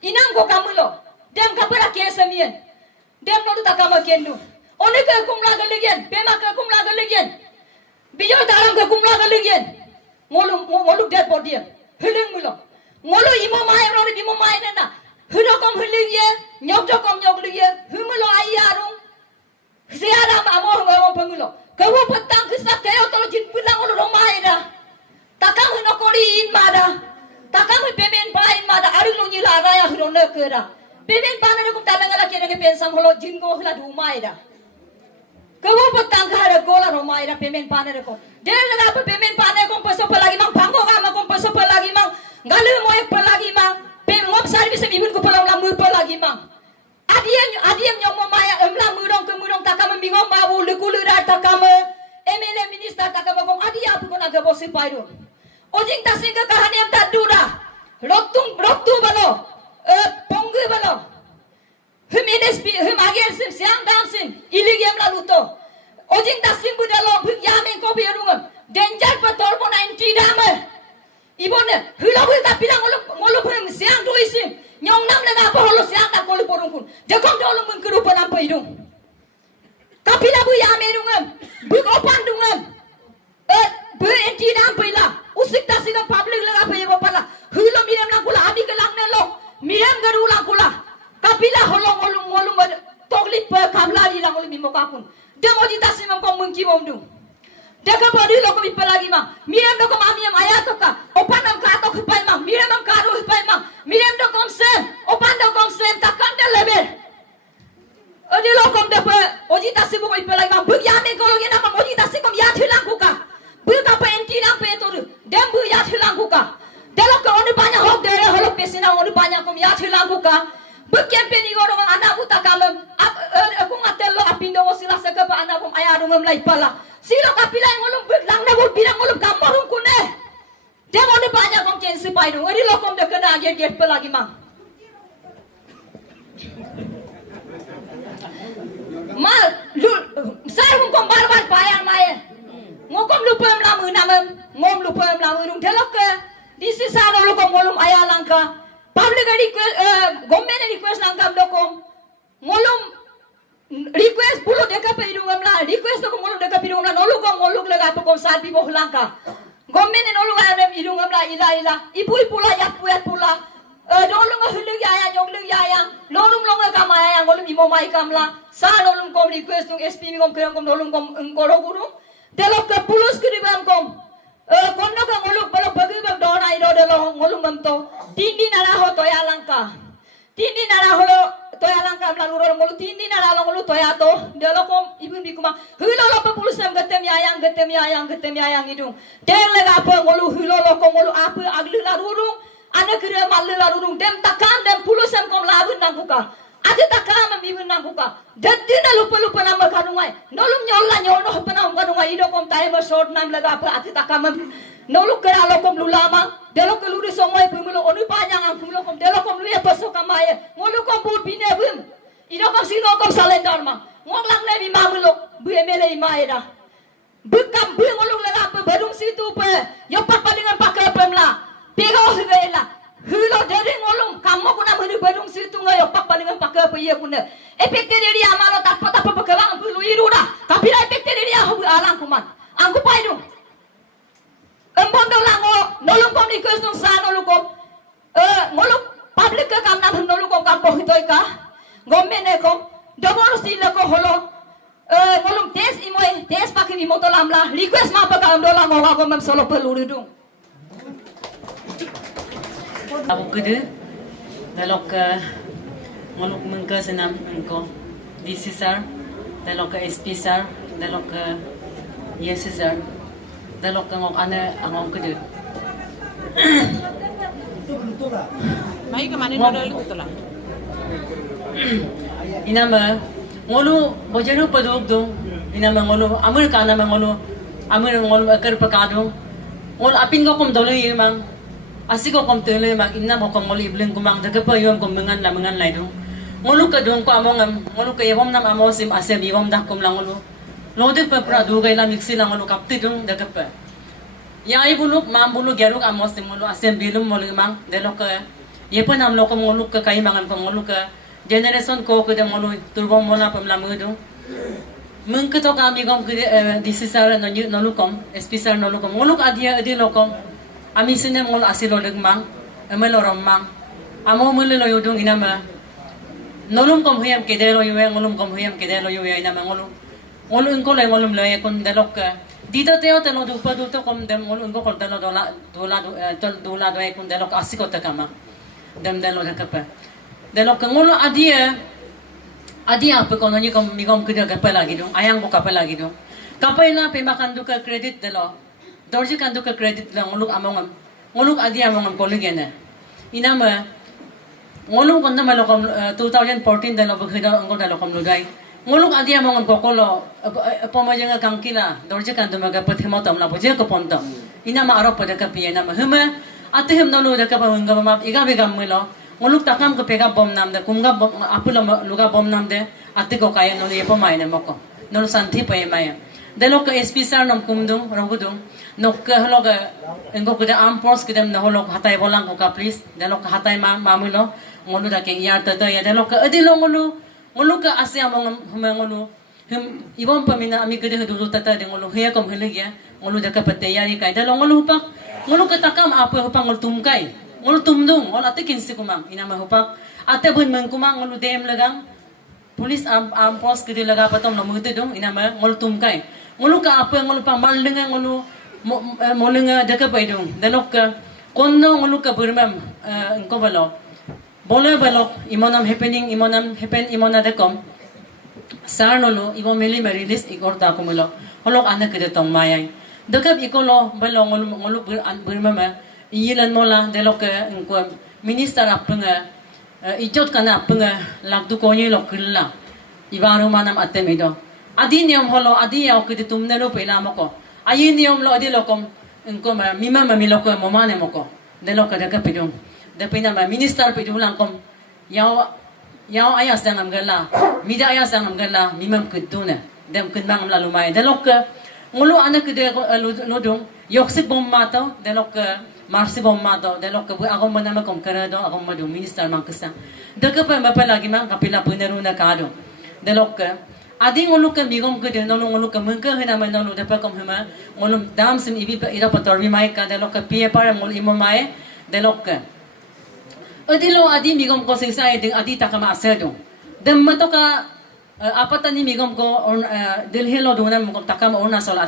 Inang ko kamulo. Dem kapara kesamien. Dem no takama kendu. One ke kumla galegen. Pema ke kumla galegen. Bijo dalam ke kumla galegen. Molu dead body. Huleng mulo. Molo imo mai ro imo mai na. Hudo kom huleng ye. Nyok do kom nyok lugye. Humulo ayarung. Siara amo ngom pangulo. Kawo petang kisah kayo tolo jin pulang ulo romai dah. Takam huno kori in mada. Takam pemen pain mada. Arung lo nyila raya huno nekera. Pemen pana ne kum talang ala kira ke pensam holo jin go hula dumai dah. Kawo petang kahara gola romai dah pemen pana ne kum. Dia lega apa pemen pana kum peso pelagi mang panggo kama kum peso pelagi mang. Galu moye pelagi mang. Pem ngop service ibun ko pelang lamur pelagi mang. Adiem nyong maya emla murong ke murong takam bingong babu lekulu dar takam MLA minister takam kom adia pu kona ga bosi pairu ojing tasing ka kahaniam tadura roktu balo pongu balo hum NSP hum ager sim siang dam sim iligem la luto ojing tasing budalo buk yamen ko birungam danger patol pon 90 dame ibone hulabu ta pilang ngolo hum siang do isim nyong nam lega apa holo siang tak kolu porung kun dekong dolo mun kerupa nampa hidung kapila bu ya merungam bu opan dungam bu enti nampa ila usik tasiga public lega apa ye bapala hulo mirem na kula abi kelang ne lo mirem garu lang kula kapila holo ngolu togli pe kabla di lang ngolu mimo kapun demo di tasimam kom mun ki bomdu deka bodi lo ko mi pelagi ma mirem do ko mami am ayatoka opanam ka to kpai ma mirem am ka ro kpai ma mirem do kom sem opan do kom sem takkan de leber odi lo kom de pe oji tasibu ko pelagi ma bu ya me ko lo gena ma oji tasikom ya thilang ku ka bu ka pe enti na pe to dem bu ya thilang ku ka delo ko onu banya hok de re holo pesina onu banya kom ya thilang ku ka bu campaign igoro ma ana buta kamem aku ngatello apindo wasila saka pa ana kom ayaro ngam lai pala silo kapila ngolum lang na bul bilang ngolum kamorung kune dia mau banyak kong kensi paidu ori lo kom de kena get pelagi mang mal lu saya kom barbar bayang maye ngokom lupem lamu namem ngom lupem lamu rung delok ke di sisa lo kom ngolum ayalangka public request government request langkam dokom ngolum request bulu deka pirung amla request ko ngolu deka pirung amla nolu ko ngolu lega to ko sarbi bo langka gomen nolu ayam irung amla ila ibu pula ya pula nolu ngo hulu ya nyoglu ya nolu longa kama ya ngolu imo mai kamla sa nolu ko request tung SP mi kom kerang kom nolu kom ngoro guru delok ke pulus kiribam kom konno ko ngolu balo bagi bag dona iro delo ngolu mamto tindi nara ho to ya langka tindi nara holo toya langka mlalu ro ngolu tindi nara lo ngolu toya to delo kom ibun bikuma hulo lo pulusam gatem yayang idung der lega apa ngolu hulo lo kom ngolu apa aglu la rurung ana kire malle la rurung dem takam dem pulusam kom labun nangkuka ade takam ibun nangkuka dadina lupa nama kanungai nolum nyolla nyono panam kanungai ido kom time short nam lega apa ade takam nolu kera lo kom lulama delo ke luri somoy pumulo onu panjang ang pumulo kom delo kom luye paso kamaye ngolu kom bur bine bum ido kom sino kom salendar ma ngok lang le mi mamulo bu emele imaeda bukam bu ngolu lega apa badung situ pe yo papa dengan pakai pemla pego hwela hulo dere ngolum kamu kuna menu badung situ ngayo pak palingan pakai apa iya kuna. Efeknya dia amalo tapa berkembang bulu iru dah. Tapi efeknya dia habu alang kuman. Angku payung. Empon dolango nolong kom di kusung sa nolong kom. Nolong public ke kam nam nolong kom kam pohitoi ka. Gomene kom. Dobor sila ko holo. Nolong tes imoy tes pakai imo dolam lah. Request ma pa kam dolango ako mam solo peluru dung. Aku kede, dalok ke ngaluk mengke senam engko DC sar, dalok ke SP sar, dalok ke yes sar, dalok ke ngok ane angong kede. Mai ke mana dulu gitu lah. Inama ngolu bojeru paduk dong, inama ngolu amur kana ngolu amur ngolu akar pakadong, ngolu apin ko kom dolo yemang. Asiko kom tele mak inna mo kom ngoli bling kumang daga pa yom kom mengan lai dong. Ngolu ka dong ko among ngolu ka yom nam amosim asem yom dah kom lang ngolu. Lode pa pra dugay la mixi lang ngolu kapti dong daga pa. Ya ay buluk mam buluk yaruk amosim ngolu asem bilum mo limang delo ka yepa nam lo kom ngolu ka kay mangan kom ngolu ka generation ko ko de ngolu turbong mo na pamla mo dong. Mengketo kami kom disisar no nolu kom espisar nolu kom ngolu adia adi lo kom. Ami sini ngol asilo degmang, emelorom mang. Amo mulilo yudung inama. Nolom kom huyam kedelo yuwe, ngolum kom huyam kedelo yuwe inama ngolum. Ngolum engko le ngolum le kon delok ka. Dito teo telo dupa duto kom dem ngolum engko kon telo dola dola kon delok asiko takama. Dem delo dakapa. Delok ngolum adia apa kono ni kom migom kida kapela lagi dong. Ayang ko kapela lagi dong. Kapela pe makan duka kredit delo. Dorji kan duka kredit lang nguluk among nguluk adi among kolegena inama nguluk kon na malokom 2014 dalo bkhida angko dalokom lugai nguluk adi among kokolo pomajanga kangkila dorji kan dumaga pathemo tamla buje ko ponto inama arop pada kapi inama huma ate hem nolu da kapa hungga map iga begam milo nguluk takam ko pega bom nam da kumga apulo luga bom nam de ate ko kaya nolu yepo mai na moko nolu santi pa maya dalo ka SP sar nam kumdung rongudung nok hologa engko kuda ampos kidam na holok hatai bolang ko ka please dalok hatai mamulo ngolu da ke yar tata ya dalok adilo ngolu ka asya mong ngolu hum ibom pamina ami kede hudu tata de ngolu he kom heligya ngolu da ka patayari kai dalok ngolu pak ngolu ka takam apa hupang ngolu tumkai ngolu tumdung ngolu ate kinsi kumang ina ma hupak ate bun mengkumang ngolu dem lagang pulis ampos kede laga patom no mutu dong ina ma ngolu tumkai ngolu ka apa ngolu pang maldenga ngolu molenga daka paidung dalok konno ngulu ka burmam engko balo bolo balok imonam happening imona dekom sarnolo imo meli release igorta kumulo holok anak kede tong mayay dakap ikolo balo ngulu burmam iyilan mola dalok engko minister apunga ijot kana apunga lagdu konyi lokilla ibaru manam atemedo adi niom holo adi yaw kede tumnelo pela moko ayin niom lo adi lokom engko mima mamiloko momane moko delok kada kapidong dapina minister pidung langkom yaw ayas dangam gala mida ayas dangam gala mimam kuduna dem kunbang lalu mai delok ngulu anak kede lodong yoksik bom mato delok marsi bom mato delok bu agom manama kom karado agom madu minister mangkesa dakap mapalagi mang kapila puneruna kado delok adi ngolu ka bigom ke de nolu ngolu ka mengke hena ma nolu dapat kom hema ngolu dam sim ibi ira pator bi mai ka de lok pie par ngol imo mai de lok adi lo adi bigom ko sing ding adi takama asedo dem mato ka apa tani bigom ko delhi lo dona mo takama ornasol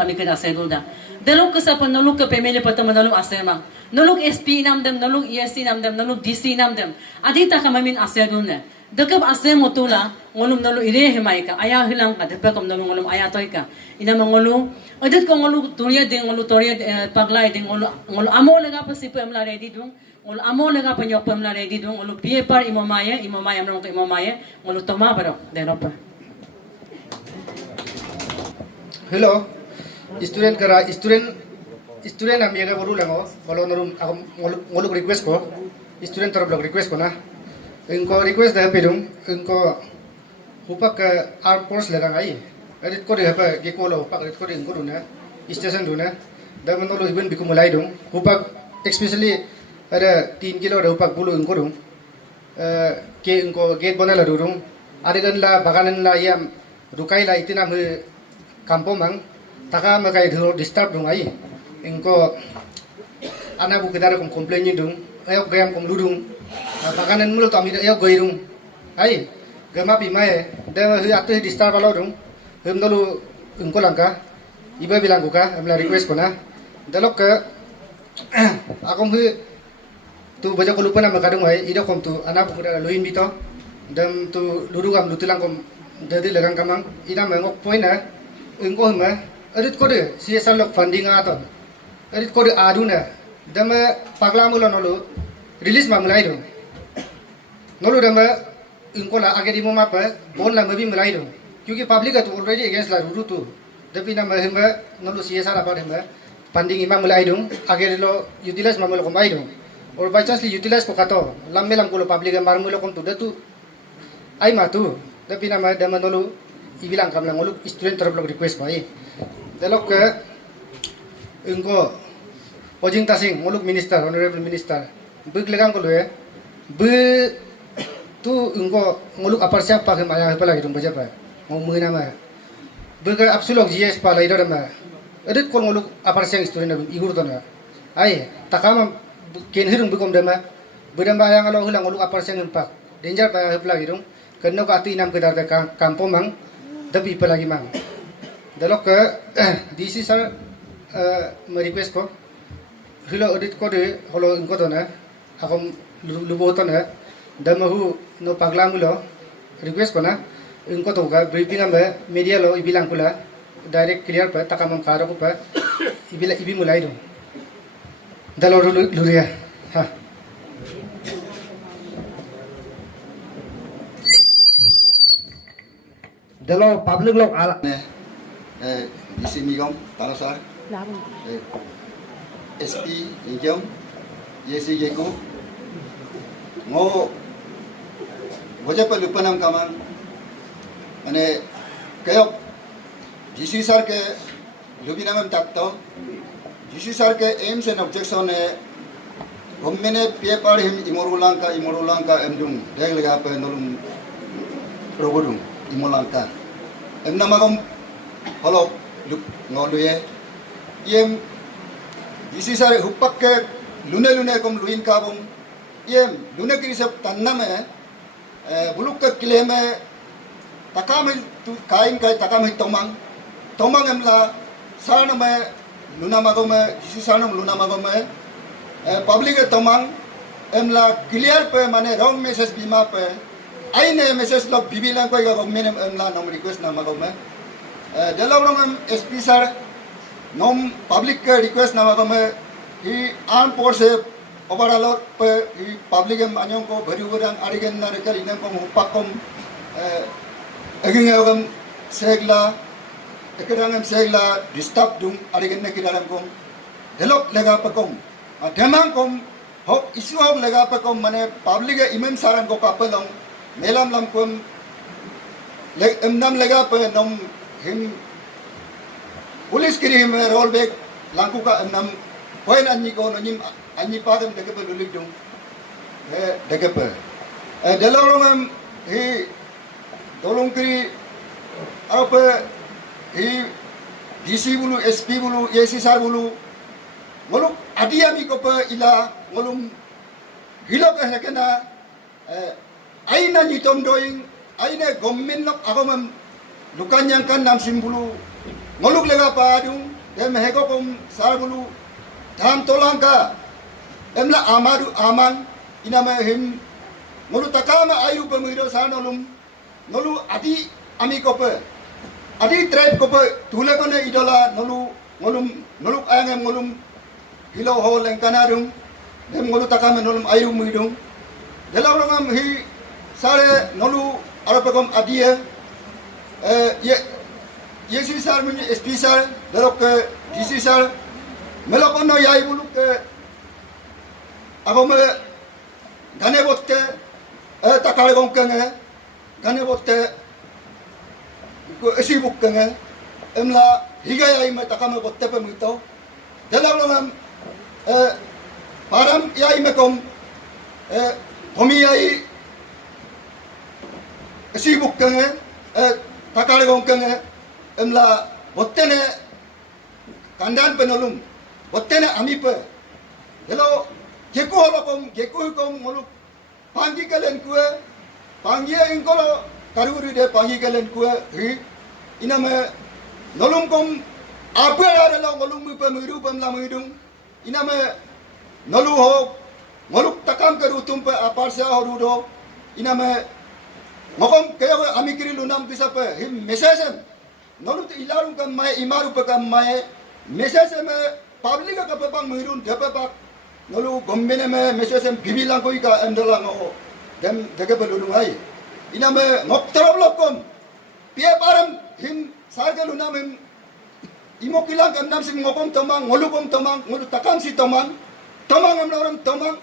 ami ka asedo da de lok sa pa nolu ka pemele patam nolu asema nolu SP nam dem nolu ESC nam dem nolu DC nam dem adi takama min asedo na dakap asem motula ngolum nolu ire hemaika aya hilang ka depa kom nolu ngolum aya toika ina mangolu adet ko ngolu toria paglai ding ngolu amo lega pa sipu amla ready dung ngolu amo lega pa nyok amla ready dung ngolu pie par imomaya amrong ko imomaya ngolu toma baro deropa hello student ami aga boru lango balo norum ngolu request ko student tor blog request ko na इनको रिक्वेस्ट है पिरुम इनको हुपक arm force लगा I edit को रे के को लो हुपक एडिट को रे इनको दुना स्टेशन दुना दा मनो लो इवन बिकु मलाई दुम हुपक specially ada 3 kilo ada upak bulu engko dong ke engko gate bona la durung ada kan la baganan la yam rukai la itina me kampung mang taka makai dhur disturb dong ai engko ana bu kedar kom komplain dong ayo gayam kom ludung baganan mulut ami ayo goirung ai gama pi mai de hu atu disturb alo dong hem dulu engko langka iba bilang buka amla request kona dalok ke akom hu tu baca ko lupa nama kadung ai ida kom tu anak ko da loin bito dam tu lurugam lutulang kom dadi legang kamang ida mengok poina engko ma adit ko de CSR lok funding aton adit ko de aduna dam pagla mulo nolu release ma mulai dong nolu dam engko la age di mo mapa bon la mabi mulai dong क्योंकि पब्लिक है तो already against ला रुरु तो tapi nama hemba nolu CSR apa hemba funding imam mulai dong agar lo utilize mamul ko mai dong or by chance li utilize ko kato lam melam ko lo public mar mulo kom tu datu ai ma tu tapi nama dama nolu ibilang kam lang ngolu student terblog request bai delok ke engko ojing tasing ngoluk minister honorable minister beg legang ko le be tu engko ngoluk apar siapa ke maya apa lagi dong baca apa mau nama Berker absolut GS pala itu dama. Edit kol ngoluk apar siang student na igur to na. Ai takama ken hirung bekom dama. Bedama yang alo hulang ngoluk apar siang empak. Danger pa hepla girung. Kenno ka ati nam kedar ka kampo mang dabi pelagi mang. Dalok ke DC sir me request ko. Hilo edit ko de holo ingko to na. Akom lubo to na. Dama hu no pagla mulo request ko na. इनको तो होगा ब्रीफिंग में मीडिया लो इबिलांग पुला direct clear पर तक हम कारो को पर इबी मुलाई दो दलो लुरिया हाँ दलो पब्लिक लोग आला DC Migom Tanosar SP Inkyong Yesi Geku Ngo Wajah pelupanam kaman અને કયો જીસી સર કે લુબીનામ તાકતો જીસી સર કે એમ્સ એન્ડ ઓબ્જેક્શન ને ગમ્મેને પે પાડ હિમ ઇમોરુલાંકા એમડું દેગ લગા પે નોલુમ રોગોડું ઇમોલાંકા એમના magom holo luk ngoluye yem જીસી સર હુપક કે lune kom luin kabum yem lune kirisep tanname buluk ke kleme takamai tu kain kai takamai tomang emla sarana me luna magome jisi sarana luna magome public tomang emla clear pe mane wrong message bima pe aine message lo bibilang ko government emla nom request na magome delawrong SP sir nom public request na magome hi arm force overall pe hi public em anyong ko bhari urang arigen na rekal inem ko hupakom Aging segla, ekerangam segla disturb dung, arigan na kiraram kong, delok lega pa kong, demang kong, hok isu hok lega pa kong, mane public imam saran ko kapelong, melam lam kong, emnam lega pa nom him, pulis kiri him rollback, langku ka emnam, poin anyi ko nonim anyi padam deke pa lulik dung, deke pa, delorongam hi tolong kiri apa hi DC bulu SP bulu YC sar bulu ngoluk adi ami ko pa ila ngolum hilok kena aina ni tom doing aina government lok agomam lukan yang kan nam sim bulu ngoluk lega pa adung dem hego kom sar bulu tham tolang ka emla amadu aman inama him ngolu takama ayu pemiro sanolum nolu adi ami kope adi tribe kope tule kone idola nolu ayang ngolum hilo ho lengkanadung dem ngolu takame nolum ayu muidung delawrongam hi sare nolu arapakom adie yesi sar muni SP sar delok DC sar melokono yai buluk agome gane botte takale gongkenge gane botte ko esibuk kenge emla higaya ima takame botte pe mito delawrongam param yai mekom homi yai sibuk kenge takare gong kenge emla bottene kandan penolum bottene ami pe hello geku holokom geku kom ngoluk pangi kalen kue pangi ingkolo karuri de pangi kalen kue hi iname nolong kom apa ada lo ngolung mi pe miru pem la midung iname nolu ho ngoluk takam ke rutum pe apar sia horudo iname ngokom kaya amikiri lunam bisa pe him mesesem nolu ilarum kan mai imaru pe kan mai mesesem public ka pe bang mirun de pe bak nolu gombene me mesesem bibilang ko ika endola ngo dem dege belulung ai iname ngok teroblokom pie param him sarga lunam him imokilang kan nam sim ngokom tomang ngolukom tomang ngolu takam si tomang tomang am loram tomang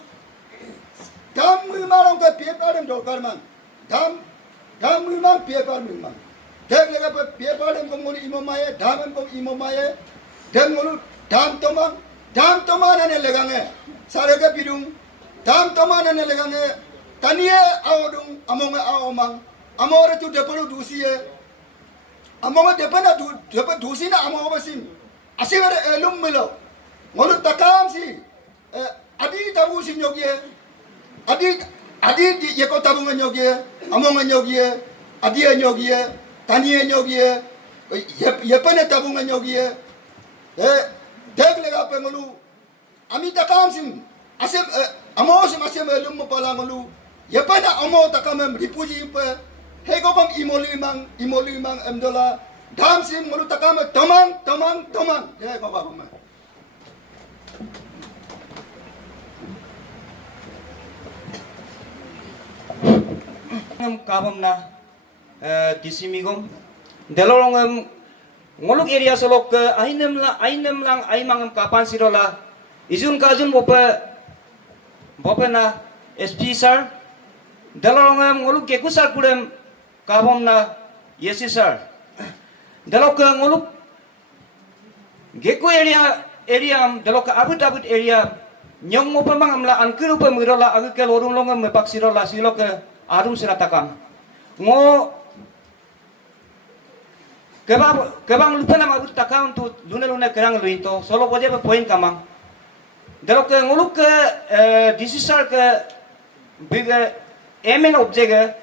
dam marong ka pie param do karman dam mang pie param mang deg lega pe pie param ko ngolu imomaye dam ko imomaye dem ngolu dam tomang ane legange sarga pidung dam tomang ane legange tanie awdung amonga awmang amore tu depolu dusie among depana dapat dusina among basim asivere elum melo ngolu takam si adi tabu si nyogie adi ye ko tabu nyogie among nyogie adi nyogie tani nyogie ye pane tabu nyogie deg lega pe ngolu ami takam sim asem among sim asem elum pala ngolu ye pane among takam ripuji pe hego kom imolimang emdola dam sim ngolu takam tomang ya ko ba ko ma kabam na disimigom delorongem ngoluk area solok ke ainem lang aimangem kapan sirola izun kajun bope na SP sir delorongem ngoluk kekusar kurem kabam na yesi sir delok ngoluk geku area delok abut area nyong mo pemang amla angkiru pemirola agke lorung longem mepak sirola silok arum siratakam ngo kebang lupa nama abut takam tu luna kerang luinto solo boje pe poin kamang delok ngoluk disisar ke biga emen object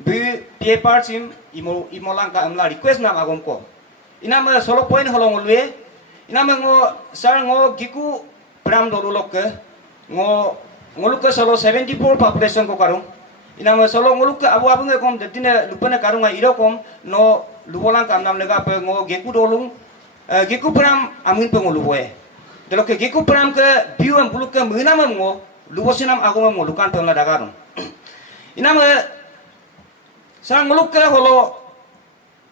bi pie partim imolang ka amla request nam agom ko inama solo point holong lue inama ngo sar ngo giku pram dorulok ke ngoluk ke solo 74 population ko karung inama solo ngoluk ke abu nge kom detine lupane karunga irokom no lubolang ka nam lega pe ngo giku dolung giku pram amun pe ngoluwe delok ke giku pram ke biu am buluk ke menam ngo lubosinam agom ngo lukan pe ngada karung inama sang ngoluk ke holo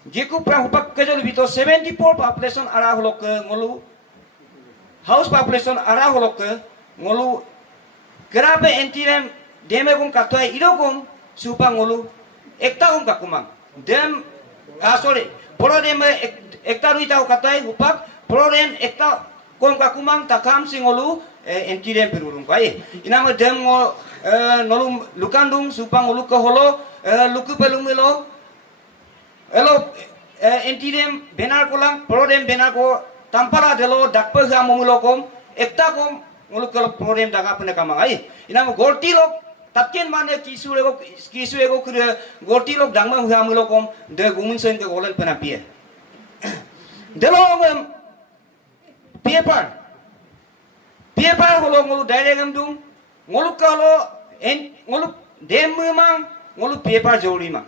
giku pram hupak ke jol bito 74 population ara holo ke ngolu house population ara holo ke ngolu grabe entirem deme gum katoi irogum supa ngolu ekta gum kakumang dem sorry problem ekta ruita katoi hupak problem ekta gum kakumang takam singolu entirem perurung kai inama dem ngo nolum lukandung supa ngolu ke holo luku pelumilo elo entirem benar kolang problem benar ko tampara delo dakpe hamulokom ekta kom ngolu ke problem daga pune kamang ai inama gorti lok tatken mane kisu ego kure gorti lok dangma hamulokom de gumun sen ke golen pena pie delo paper holo ngolu direct dung ngolu kalo ngolu demang ngolu paper jori ma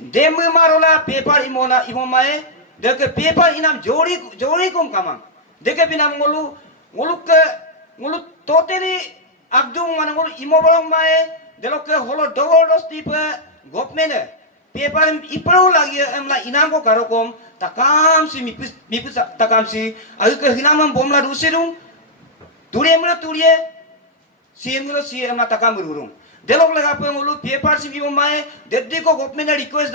dem marola paper imomae deke paper inam jori kom kamang deke binam ngolu totally abdung man ngolu imobolong mae deloke holo dolos tipe gopmene paper ipro lagi emla inango karokom takam si mipus takam si agu ke hinamam bomla dusirung duri emla turie si emla takam burung delok lega pe ngolu paper si bimo mae deddi ko gopmene request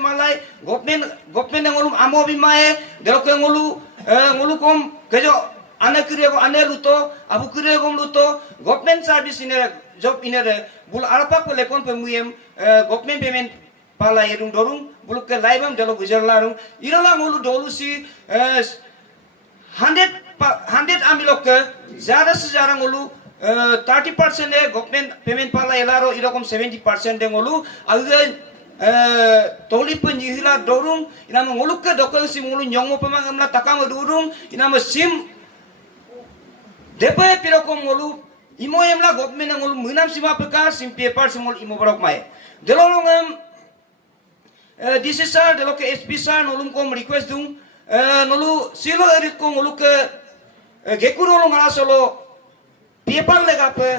malai gopmen ngolu amo bi mae delok ngolu kom kejo ane kriego ane luto abu kriego luto government service ine job ine re bul arapa ko lekon pe muyem government payment pala yedung dorung bul ke laibam delo gujarlarung irola ngulu dolu si 100 amilok ke ज़्यादा से ज़्यादा ngulu 30% है government payment pala elaro irokom 70% de ngulu agen toli penjihila dorung inama ngulu ke dokeng si ngulu nyongmo pemang amla takang dorung inama sim depe pirokom ngulu imo emla government ngulu munam sima peka sim paper simul imo barok mai delolong DC sir delok ke SP sir nolum kom request dung nolu silo erit ko ngulu ke gekuro ngala solo paper lega pe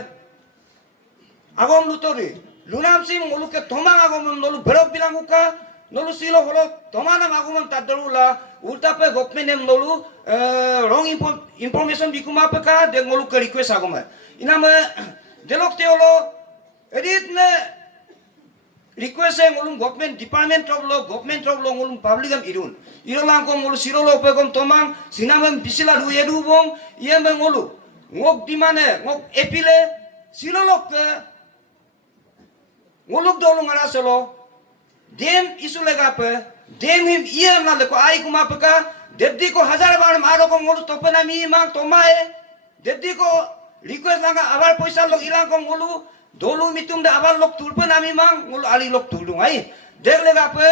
agom lutori lunam sim ngulu ke thomang agom nolu berok bilang uka nolu silo holo thomana agom tadrula ulta pe government em nolu wrong information bikuma pe ka de ngulu ke request agom inama delok teolo edit ne request ngulum government department of law ngulum public am irun irolang ko ngulu silo lo pe kom tomang sinamem bisila du yedu bong iam ngulu ngok dimane ngok epile silo lo ke nguluk dolu ngara solo dem isu lega pe dem him iam na le ko ai kuma pe ka deddi ko 1000 bar maro ko ngulu topana mi mang tomae deddi ko request langa abar paisa log ilang ko ngulu dolu mitung da abar lok tulpa nami mang ngulu ali lok tulung ai deg lega pe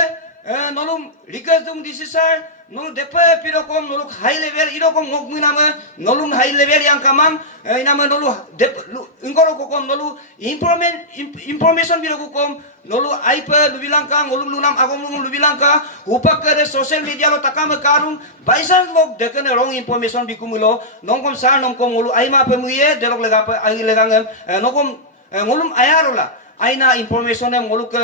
nolum request dung disisar nol depe pirokom noluk high level irokom ngok minama nolum high level yang kamam inama nolu dep ingkoro kokom nolu information birokom nolu aipe lubilangka ngolum lunam agom lubilangka upakare social media lo takam karung baisan lok dekene wrong information bikumulo nongkom sar nongkom ngolu aima pe muye delok lega pe ai legangem nongkom ngolum ayarola aina information em ngoluk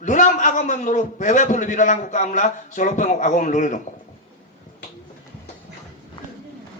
lunam agom nolu bebe pulu biralang ko amla solo pengok agom lulu dong